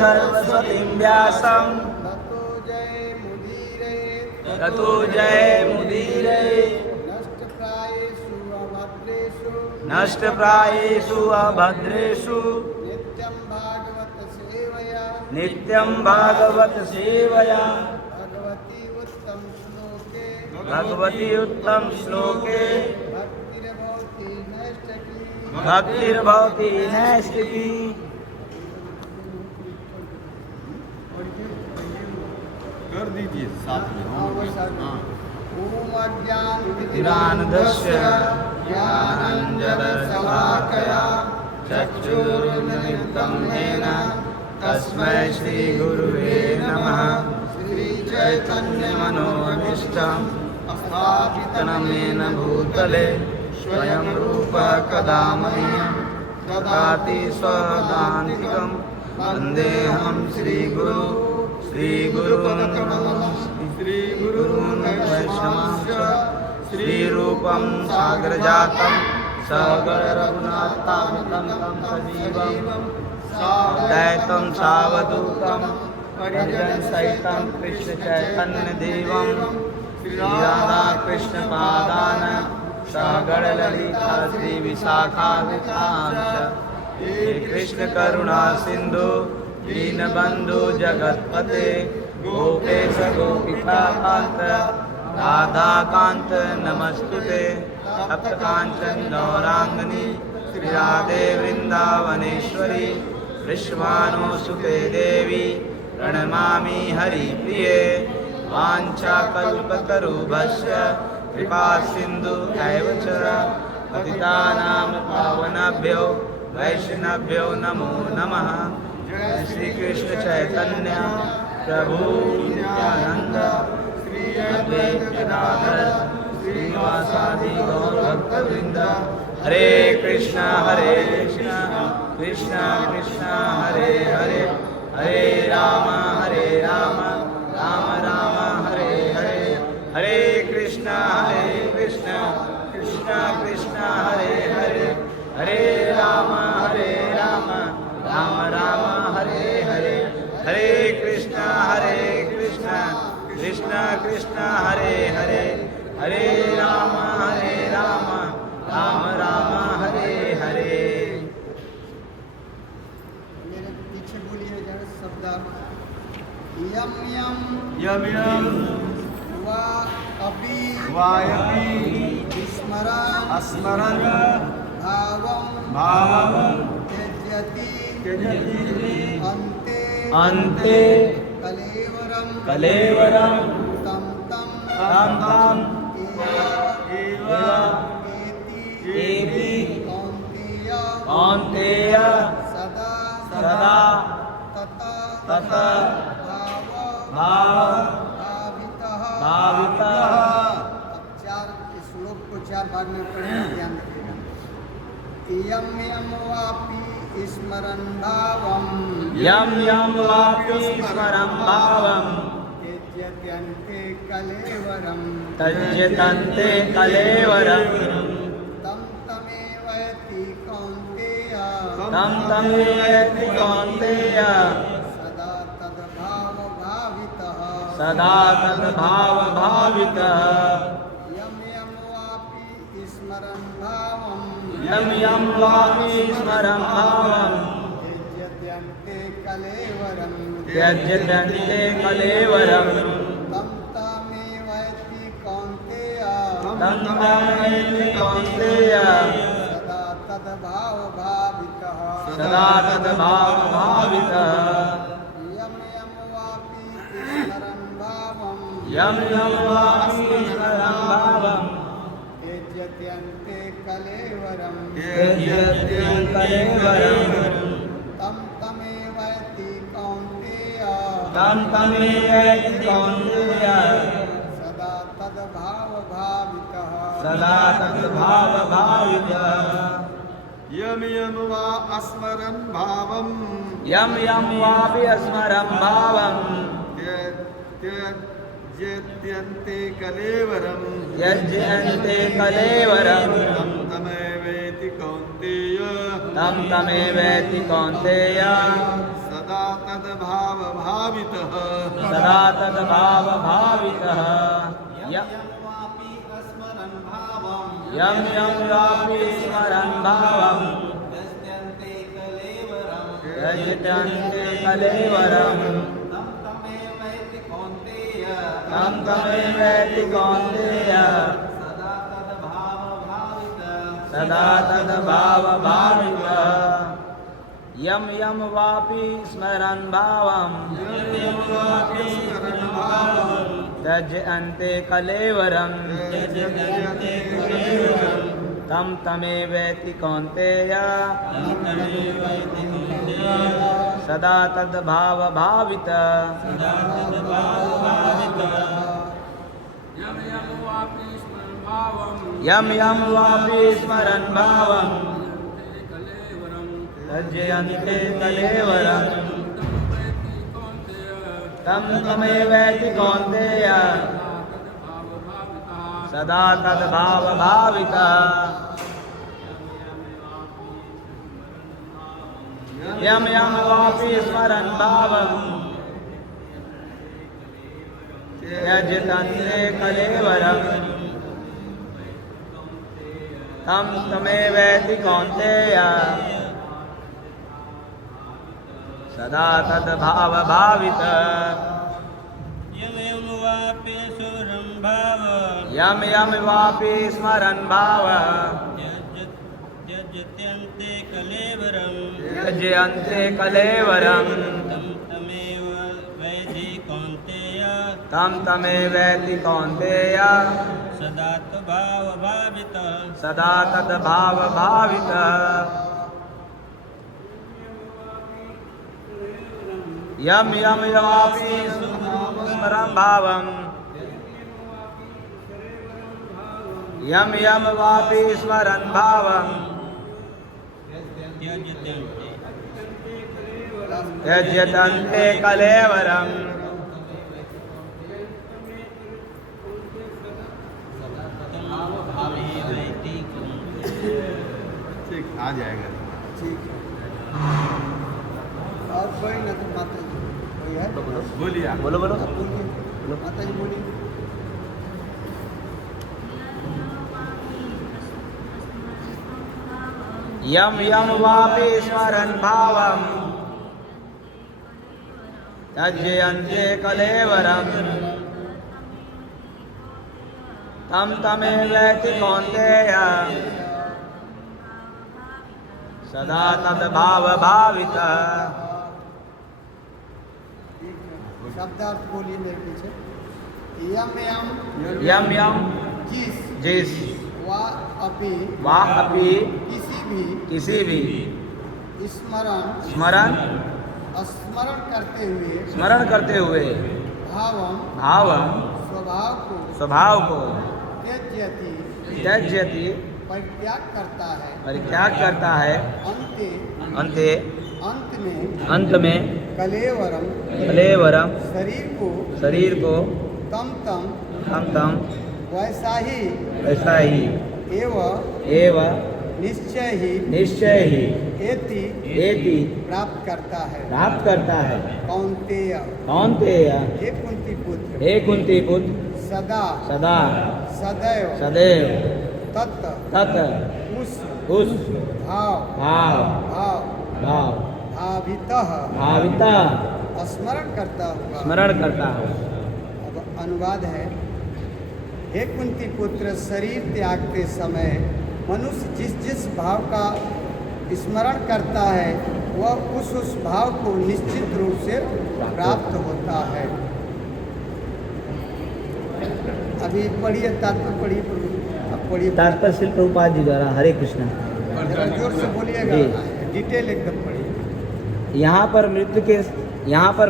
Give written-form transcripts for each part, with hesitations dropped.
सरस्वतीं व्यासं ततो जयमुदीरये नष्टप्रायेषु अभद्रेषु नित्यं भागवत सेवया भगवती उत्तम श्लोके भक्तिर्भवति नैष्ठिकी। कर दीजिए साथ में। ओम अज्ञानतिमिरान्धस्य ज्ञानाञ्जनशलाकया चक्षुरुन्मिलितं येन तस्मै श्रीगुरुवे नमः। श्रीचैतन्यमनोभीष्टं स्थापितं येन भूतले स्वयं रूपः कदा मह्यं ददाति स्वदान्तिकं वन्देऽहं श्रीगुरुन् वैष्णवांश्च श्रीरूपं सागरजातं सगररघुनाथामितं तं सजीवं साद्वैतं सावधूतं परिजनसहितं कृष्णचैतन्यदेवं श्रीराधाकृष्णपादान् सगरललिता श्रीविशाखान्वितांश्च हे कृष्णकरुणा सिन्धु दीनबन्धु जगत्पते गोपेश गोपिकान्त राधाकान्त नमस्तुते। तप्तकाञ्चन गौराङ्गनी श्रीराधे वृन्दावनेश्वरी विश्वानुसुते देवी प्रणमामि हरिप्रिये। वाञ्छाकल्पतरुभ्यश्च कृपा सिन्धु एव च पतितानां पावनेभ्यो वैष्णवेभ्यो नमो नमः। जय श्री कृष्ण चैतन्य प्रभु नित्यानंद श्री अद्वैत गदाधर श्रीवासादि गौर भक्तवृंद। हरे कृष्णा कृष्णा कृष्णा हरे हरे हरे राम राम राम हरे हरे। हरे कृष्णा कृष्णा कृष्णा हरे हरे हरे राम राम राम हरे हरे। हरे कृष्णा कृष्णा कृष्णा हरे हरे हरे राम राम हरे हरे। मेरे पीछे बोलिए जरा शब्द यम यम यम यम वापि स्मरन् भावं त्यजति अन्ते कलेवरं तं एति कौन्तेय सदा तत भावितः। चार श्लोक को चार भाग में पढ़ने ध्यान रखिएगा। यम यम वापि स्मरन् भावं यम वापि स्मरन् भावं त्यज्यन्ते कलेवरं त्यज्यन्ते कलेवरं तं तमेवैति कौन्तेय सदा तद्भावभावितः। यम यम वापि स्मरन् भावं यम वापि स्मरन् भावं त्यज्यन्ते कलेवरं तं तमेवैति कौन्तेय सदा तद्भावभावितः। यम वापि स्मरन् भावं त्यज्यन्ते कलेवरं तं तमेवैति कौन्तेय सदा तद्भावभावितः। यम यम वा स्मरन् भावं यम वापि स्मरन् भावं त्यज्यन्ते कलेवरं त्यज्यन्ते कलेवरं तं तमेवैति कौन्तेय कौन्तेय सदा तद्भावभावितः। तद्भाव भावितः सदा तद्भाव भावितः वापि स्मरन् भावं यं यं वापि स्मरन् भावं यस्यन्ते कलेवरं त्यजत्यन्ते कलेवरं तं तमेवैति कौन्तेय तं तमेवैति कौन्तेय सदा तद्भाव भावितः सदा तद्भावभावितः यं यं वापि स्मरन् भावं त्यजन्ते कलेवरं तं तमेवैति कौन्तेय सदा तद्भावभावितः यं यं वापि स्मरन् भावं त्यजन्ते कलेवरं तं तमेवैति कौन्तेय सदा तद्भावभावितः यं यं वापि स्मरन् भावं त्यजन्ते कलेवरं तं तमेवैति कौन्तेय सदा तद्भावभावितः यं यं वापि स्मरन् भावं त्यजत्यन्ते कलेवरं त्यजन्ते कलेवरं तं तमेवैति कौन्तेय सदा तद्भावभावितः सदा तद्भावभावितः यं यं वापि स्मरन् भावं यं यं वापि स्मरन् भावं त्यजन्ते कलेवरं ठीक आ जाएगा ठीक है और कोई न तो माता जी कोई है बोलिए आप बोलो बोलो आप बोलिए माता जी बोलिए यं यं वापि स्मरन् भावं त्यजन्ते कलेवरं तं तमेवैति कौन्तेय सदा तद्भावभावितः शब्दार्थ बोलिए मेरे पीछे यम यम यं यं जिस वा अपि वा अपि किसी भी स्मरण स्मरण करते हुए भावम स्वभाव को त्यज्यति त्यज्यति परित्याग करता है अन्ते अंत में कलेवरम शरीर को तम तम वैसा ही एव निश्चय ही एति प्राप्त करता है कौन्तेय हे कुंती पुत्र सदा सदैव तत् उस भाव भावितः स्मरण करता हो। अब अनुवाद है, हे कुंती पुत्र, शरीर त्यागते समय मनुष्य जिस भाव का स्मरण करता है वह उस भाव को निश्चित रूप से प्राप्त होता है। अभी पढ़िए तात्पर्य पढ़िए प्रभु, अब पढ़िए तात्पर्य श्री प्रभुपाद जी द्वारा। हरे कृष्ण। जरा जोर से बोलिएगा, डिटेल एकदम पढ़िए। यहाँ पर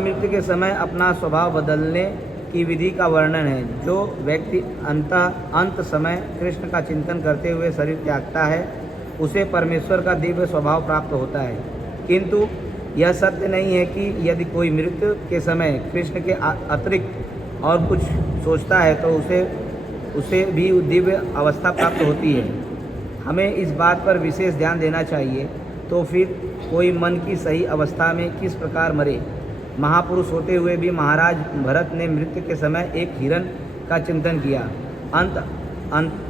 मृत्यु के समय अपना स्वभाव बदलने की विधि का वर्णन है। जो व्यक्ति अंत समय कृष्ण का चिंतन करते हुए शरीर त्यागता है उसे परमेश्वर का दिव्य स्वभाव प्राप्त होता है। किंतु यह सत्य नहीं है कि यदि कोई मृत्यु के समय कृष्ण के अतिरिक्त और कुछ सोचता है तो उसे भी दिव्य अवस्था प्राप्त होती है। हमें इस बात पर विशेष ध्यान देना चाहिए। तो फिर कोई मन की सही अवस्था में किस प्रकार मरे? महापुरुष होते हुए भी महाराज भरत ने मृत्यु के समय एक हिरण का चिंतन किया।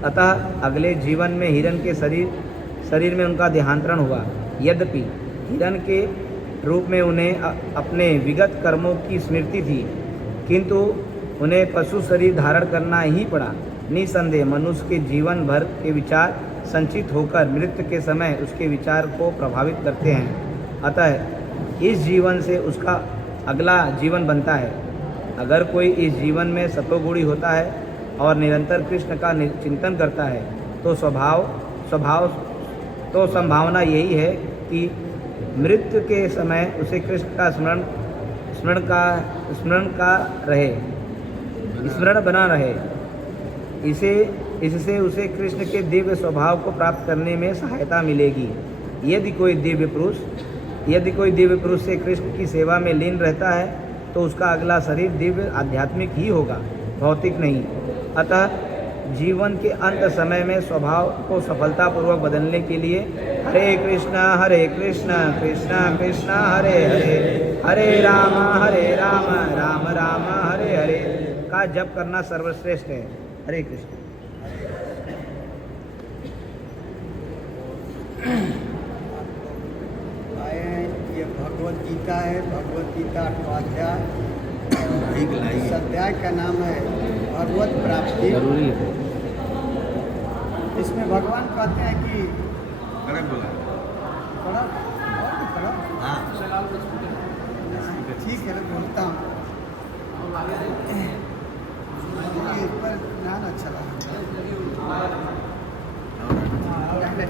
अतः अगले जीवन में हिरण के शरीर में उनका देहांतरण हुआ। यद्यपि हिरण के रूप में उन्हें अपने विगत कर्मों की स्मृति थी, किंतु उन्हें पशु शरीर धारण करना ही पड़ा। निसंदेह मनुष्य के जीवन भर के विचार संचित होकर मृत्यु के समय उसके विचार को प्रभावित करते हैं। अतः इस जीवन से उसका अगला जीवन बनता है। अगर कोई इस जीवन में सतोगुणी होता है और निरंतर कृष्ण का चिंतन करता है तो संभावना यही है कि मृत्यु के समय उसे कृष्ण का स्मरण बना रहे। इससे उसे कृष्ण के दिव्य स्वभाव को प्राप्त करने में सहायता मिलेगी। यदि कोई दिव्य पुरुष से कृष्ण की सेवा में लीन रहता है तो उसका अगला शरीर दिव्य आध्यात्मिक ही होगा, भौतिक नहीं। अतः जीवन के अंत समय में स्वभाव को सफलतापूर्वक बदलने के लिए हरे कृष्ण कृष्ण कृष्ण हरे हरे, हरे राम राम राम हरे हरे का जप करना सर्वश्रेष्ठ है। हरे कृष्ण। ये भगवत गीता है। भगवत गीता 8वां अध्याय, इस अध्याय का नाम है भगवत प्राप्ति। जरूरी है। इसमें भगवान कहते हैं कि कड़क बोला। हाँ ठीक है, बोलता हूँ। इस पर ध्यान अच्छा लगा।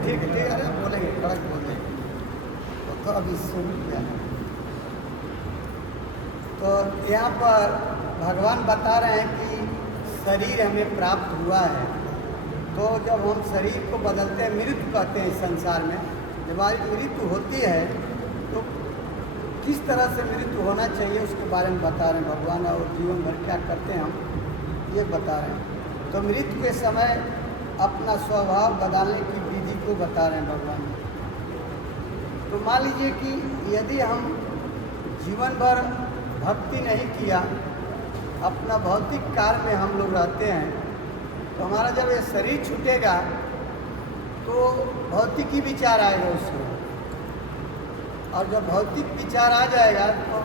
ठीक है, अरे बोलेंगे, कड़क बोलेंगे तो अभी सुन लिया। तो यहाँ पर भगवान बता रहे हैं कि शरीर हमें प्राप्त हुआ है, तो जब हम शरीर को बदलते हैं, मृत्यु कहते हैं इस संसार में, जब हमारी मृत्यु होती है तो किस तरह से मृत्यु होना चाहिए उसके बारे में बता रहे हैं भगवान। और जीवन भर क्या करते हैं हम ये बता रहे हैं। तो मृत्यु के समय अपना स्वभाव बदलने की विधि को बता रहे हैं भगवान। तो मान लीजिए कि यदि हम जीवन भर भक्ति नहीं किया, अपना भौतिक कार्य में हम लोग रहते हैं, तो हमारा जब ये शरीर छूटेगा तो भौतिक ही विचार आएगा उसमें। और जब भौतिक विचार आ जाएगा तो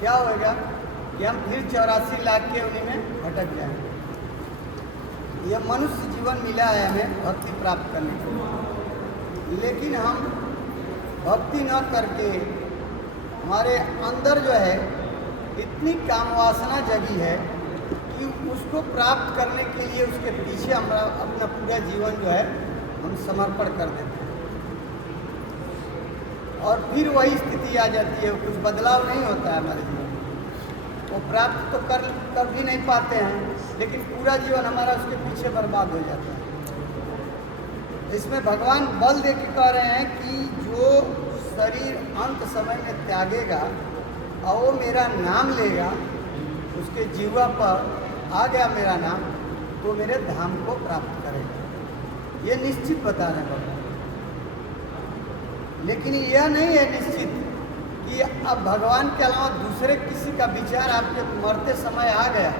क्या होगा कि हम फिर 84 लाख के उन्हीं में भटक जाएंगे। यह मनुष्य जीवन मिला है हमें भक्ति प्राप्त करने के लिए, लेकिन हम भक्ति न करके हमारे अंदर जो है इतनी कामवासना जगी है कि उसको प्राप्त करने के लिए उसके पीछे हमारा अपना पूरा जीवन जो है हम समर्पण कर देते हैं। और फिर वही स्थिति आ जाती है, कुछ बदलाव नहीं होता है हमारे जीवन में। वो प्राप्त तो कर भी नहीं पाते हैं, लेकिन पूरा जीवन हमारा उसके पीछे बर्बाद हो जाता है। इसमें भगवान बल दे के कह रहे हैं कि जो शरीर अंत समय में त्यागेगा और वो मेरा नाम लेगा, उसके जीवा पर आ गया मेरा नाम, तो मेरे धाम को प्राप्त करेगा। ये निश्चित बता रहे हैं भगवान। लेकिन यह नहीं है निश्चित कि अब भगवान के अलावा दूसरे किसी का विचार आपके मरते समय आ गया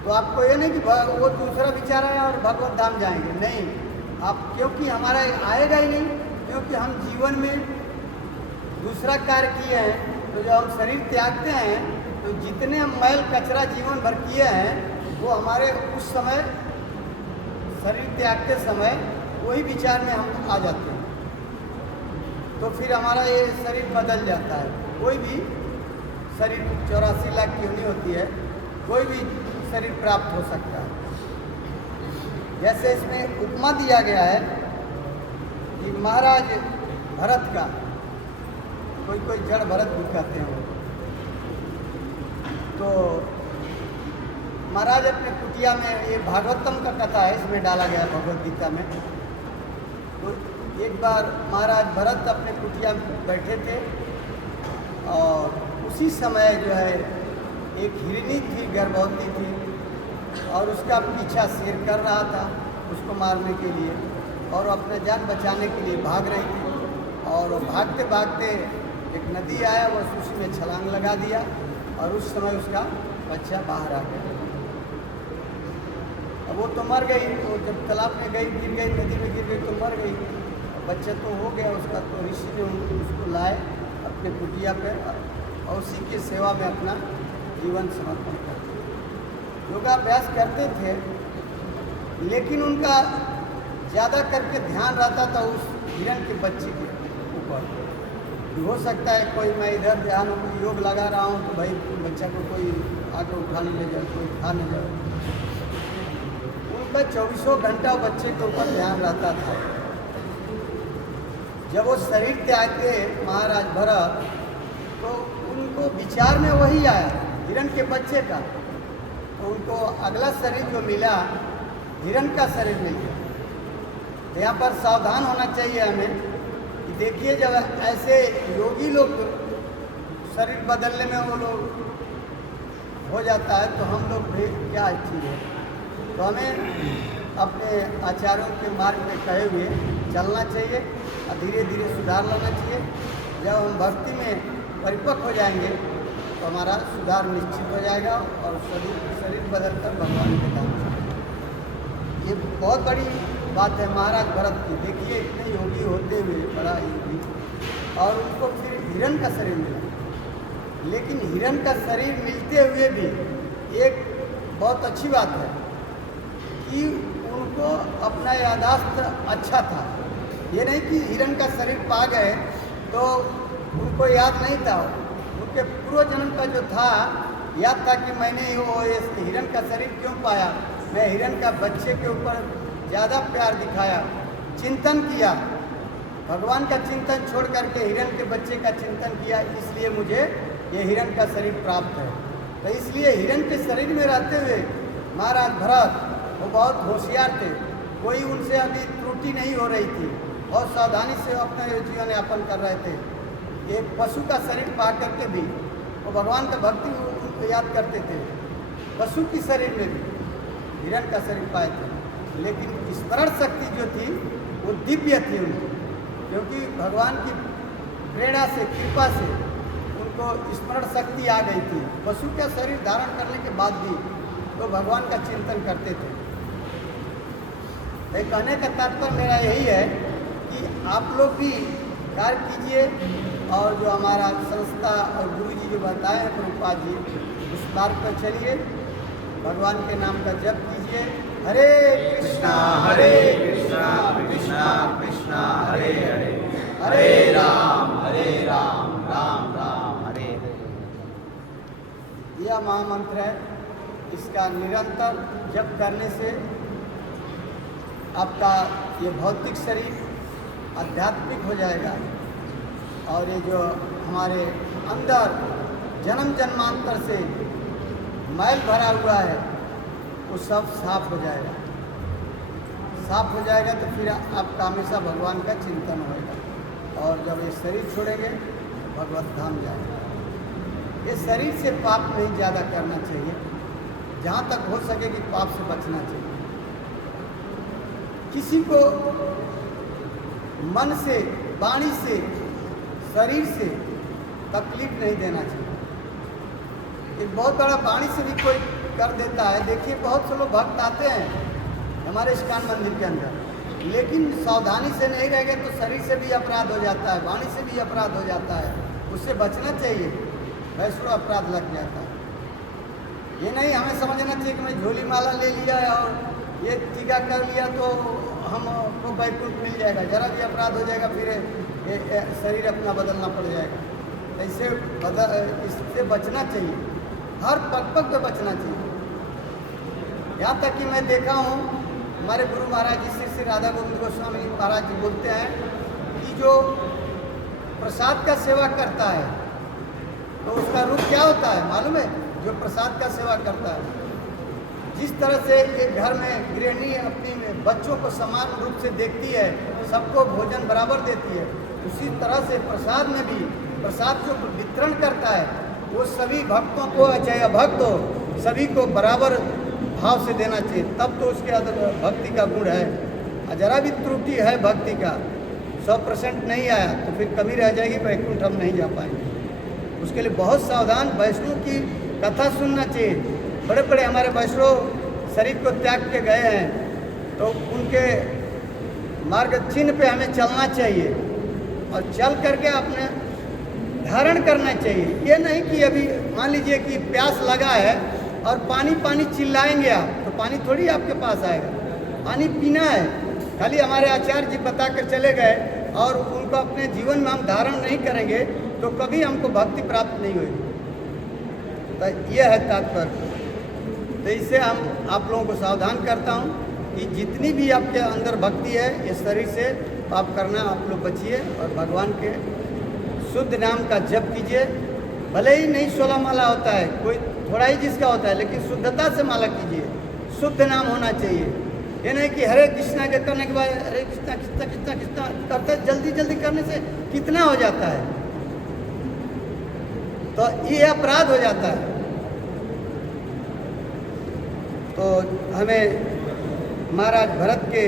तो आपको ये नहीं कि वो दूसरा विचार आया और भगवत धाम जाएंगे, नहीं। आप क्योंकि हमारा आएगा ही नहीं, क्योंकि हम जीवन में दूसरा कार्य किए हैं। तो जब हम शरीर त्यागते हैं तो जितने हम मैल कचरा जीवन भर किए हैं वो हमारे उस समय शरीर त्यागते समय वही विचार में हम आ जाते हैं। तो फिर हमारा ये शरीर बदल जाता है। कोई भी शरीर 84 लाख की योनि होती है, कोई भी शरीर प्राप्त हो सकता है। जैसे इसमें उपमा दिया गया है कि महाराज भरत का, कोई जड़ भरत भी कहते हैं, तो महाराज अपने कुटिया में, ये भागवतम का कथा है, इसमें डाला गया है भगवद गीता में। तो एक बार महाराज भरत अपने कुटिया में बैठे थे और उसी समय जो है एक हिरनी थी, गर्भवती थी, और उसका पीछा शेर कर रहा था उसको मारने के लिए, और अपने जान बचाने के लिए भाग रही थी। और भागते भागते एक नदी आया, बस उसी में छलांग लगा दिया और उस समय उसका बच्चा बाहर आ गया। अब वो तो मर गई, तो जब तालाब में गई, गिर गई, नदी में गिर गई तो मर गई। बच्चा तो हो गया उसका, तो ऋषि ने उसको लाए अपने कुटिया पे और उसी की सेवा में अपना जीवन समर्पण करते थे। योगाभ्यास करते थे, लेकिन उनका ज़्यादा करके ध्यान रहता था उस हिरण के बच्चे के ऊपर। हो सकता है कोई मैं इधर ध्यान योग लगा रहा हूँ तो भाई बच्चा को कोई आगे उठाने ले जाए, कोई खा ले जाए। उनका 24 घंटा बच्चे के ऊपर ध्यान रहता था। जब वो शरीर त्यागे महाराज भरत, तो उनको विचार में वही आया हिरण के बच्चे का, तो उनको अगला शरीर जो मिला हिरण का शरीर मिल गया। तो यहाँ पर सावधान होना चाहिए हमें कि देखिए, जब ऐसे योगी लोग शरीर बदलने में वो लोग हो जाता है तो हम लोग भी क्या चीज़ है। तो हमें अपने आचार्यों के मार्ग में कहे हुए चलना चाहिए और धीरे धीरे सुधार लाना चाहिए। जब हम भक्ति में परिपक्व हो जाएंगे तो हमारा सुधार निश्चित हो जाएगा और शरीर बदलकर भगवान के धाम जाएगा। ये बहुत बड़ी बात है महाराज भरत की। देखिए, इतने योगी होते हुए, बड़ा योगी, और उनको फिर हिरण का शरीर मिला। लेकिन हिरण का शरीर मिलते हुए भी एक बहुत अच्छी बात है कि उनको अपना यादाश्त अच्छा था। ये नहीं कि हिरण का शरीर पा गए तो उनको याद नहीं था। उनके पूर्व जन्म का जो था याद था कि मैंने वो इस हिरण का शरीर क्यों पाया, मैं हिरण का बच्चे के ऊपर ज़्यादा प्यार दिखाया, चिंतन किया, भगवान का चिंतन छोड़ करके हिरण के बच्चे का चिंतन किया, इसलिए मुझे ये हिरण का शरीर प्राप्त है। तो इसलिए हिरण के शरीर में रहते हुए महाराज भरत वो बहुत होशियार थे। कोई उनसे अभी त्रुटि नहीं हो रही थी, बहुत सावधानी से अपना जीवन यापन कर रहे थे। एक पशु का शरीर पा करके भी वो भगवान का भक्ति उनको याद करते थे। पशु की शरीर में भी हिरण का शरीर पाए थे, लेकिन स्मरण शक्ति जो थी वो दिव्य थी उनको, क्योंकि भगवान की प्रेरणा से, कृपा से उनको स्मरण शक्ति आ गई थी। पशु का शरीर धारण करने के बाद भी तो भगवान का चिंतन करते थे। तो कहने का तात्पर्य मेरा यही है कि आप लोग भी कार्य कीजिए और जो हमारा संस्था और गुरु जी जो बताए हैं प्रभुपाद जी, उस मार्ग पर चलिए, भगवान के नाम का जप कीजिए। हरे कृष्णा कृष्णा कृष्णा हरे हरे, हरे राम राम राम हरे हरे। यह महामंत्र है, इसका निरंतर जप करने से आपका ये भौतिक शरीर आध्यात्मिक हो जाएगा और ये जो हमारे अंदर जन्म जन्मांतर से मैल भरा हुआ है वो सब साफ हो जाएगा। साफ हो जाएगा तो फिर आपका हमेशा भगवान का चिंतन होगा और जब ये शरीर छोड़ेंगे तो भगवत धाम जाएगा। ये शरीर से पाप नहीं ज़्यादा करना चाहिए, जहाँ तक हो सके कि पाप से बचना चाहिए। किसी को मन से, वाणी से, शरीर से तकलीफ नहीं देना चाहिए। एक बहुत बड़ा वाणी से भी कोई कर देता है। देखिए, बहुत से लोग भक्त आते हैं हमारे इस्कॉन मंदिर के अंदर, लेकिन सावधानी से नहीं रहेंगे तो शरीर से भी अपराध हो जाता है, वाणी से भी अपराध हो जाता है। उससे बचना चाहिए, वैष्णव अपराध लग जाता है। ये नहीं हमें समझना चाहिए कि मैं झोली माला ले लिया और ये टीका कर लिया तो हमको वैकुंठ मिल जाएगा। जरा भी अपराध हो जाएगा फिर शरीर अपना बदलना पड़ जाएगा। ऐसे इससे बचना चाहिए, हर पग पे बचना चाहिए। यहाँ तक कि मैं देखा हूँ हमारे गुरु महाराज जी श्री राधा गोविंद गोस्वामी महाराज जी बोलते हैं कि जो प्रसाद का सेवा करता है तो उसका रूप क्या होता है मालूम है? जो प्रसाद का सेवा करता है, जिस तरह से एक घर में गृहिणी अपनी बच्चों को समान रूप से देखती है, सबको भोजन बराबर देती है, उसी तरह से प्रसाद में भी प्रसाद जो वितरण करता है वो सभी भक्तों को, चाहे अभक्त हो, सभी को बराबर भाव से देना चाहिए। तब तो उसके अंदर भक्ति का गुण है। जरा भी त्रुटि है भक्ति का 100% नहीं आया तो फिर कमी रह जाएगी, वैकुंठ हम नहीं जा पाएंगे। उसके लिए बहुत सावधान वैष्णव की कथा सुनना चाहिए। बड़े बड़े हमारे वैष्णव शरीर को त्याग के गए हैं, तो उनके मार्ग चिन्ह पे हमें चलना चाहिए और चल करके अपने धारण करना चाहिए। ये नहीं कि अभी मान लीजिए कि प्यास लगा है और पानी पानी चिल्लाएंगे आप, तो पानी थोड़ी आपके पास आएगा। पानी पीना है। खाली हमारे आचार्य जी बता कर चले गए और उनको अपने जीवन में हम धारण नहीं करेंगे तो कभी हमको भक्ति प्राप्त नहीं होगी। तो यह है तात्पर्य। तो इससे हम आप लोगों को सावधान करता हूँ कि जितनी भी आपके अंदर भक्ति है, इस शरीर से पाप करना आप लोग बचिए और भगवान के शुद्ध नाम का जप कीजिए। भले ही नहीं 16 माला होता है, कोई थोड़ा ही जिसका होता है, लेकिन शुद्धता से माला कीजिए। शुद्ध नाम होना चाहिए। ये नहीं कि हरे कृष्णा के करने के बाद हरे कृष्णा कृष्णा कृष्णा कृष्णा करते जल्दी जल्दी करने से कितना हो जाता है, तो ये अपराध हो जाता है। तो हमें महाराज भरत के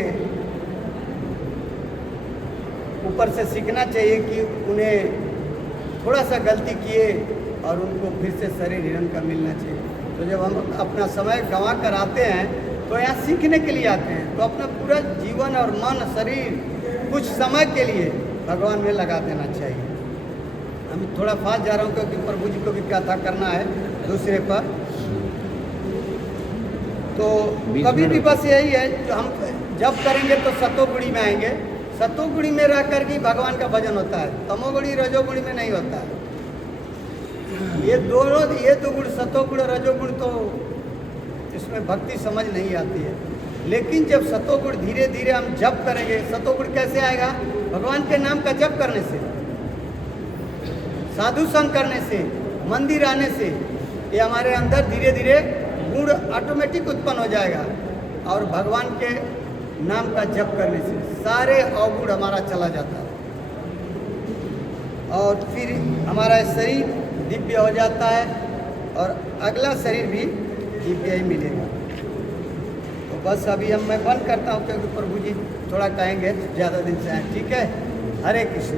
ऊपर से सीखना चाहिए कि उन्हें थोड़ा सा गलती किए और उनको फिर से शरीर हिरण का मिलना चाहिए। तो जब हम अपना समय गंवा कर आते हैं तो यहाँ सीखने के लिए आते हैं, तो अपना पूरा जीवन और मन शरीर कुछ समय के लिए भगवान में लगा देना चाहिए। हम थोड़ा फास्ट जा रहा हूँ क्योंकि प्रभु जी को भी कथा करना है दूसरे पर। तो कभी भी बस यही है, जो हम जब करेंगे तो सतोगुणी में आएंगे। सतोगुणी में रह कर के भगवान का भजन होता है, तमोगुणी रजोगुणी में नहीं होता है। ये दो गुण सतोगुण रजोगुण तो इसमें भक्ति समझ नहीं आती है। लेकिन जब सतोगुण धीरे धीरे हम जप करेंगे, सतोगुण कैसे आएगा? भगवान के नाम का जप करने से, साधु संग करने से, मंदिर आने से, ये हमारे अंदर धीरे धीरे गुण ऑटोमेटिक उत्पन्न हो जाएगा। और भगवान के नाम का जप करने से सारे अवगुण हमारा चला जाता है और फिर हमारा शरीर दिव्य हो जाता है और अगला शरीर भी दिव्य ही मिलेगा। तो बस अभी मैं बंद करता हूँ क्योंकि प्रभु जी थोड़ा कहेंगे, ज़्यादा दिन से आए। ठीक है, हरे कृष्ण।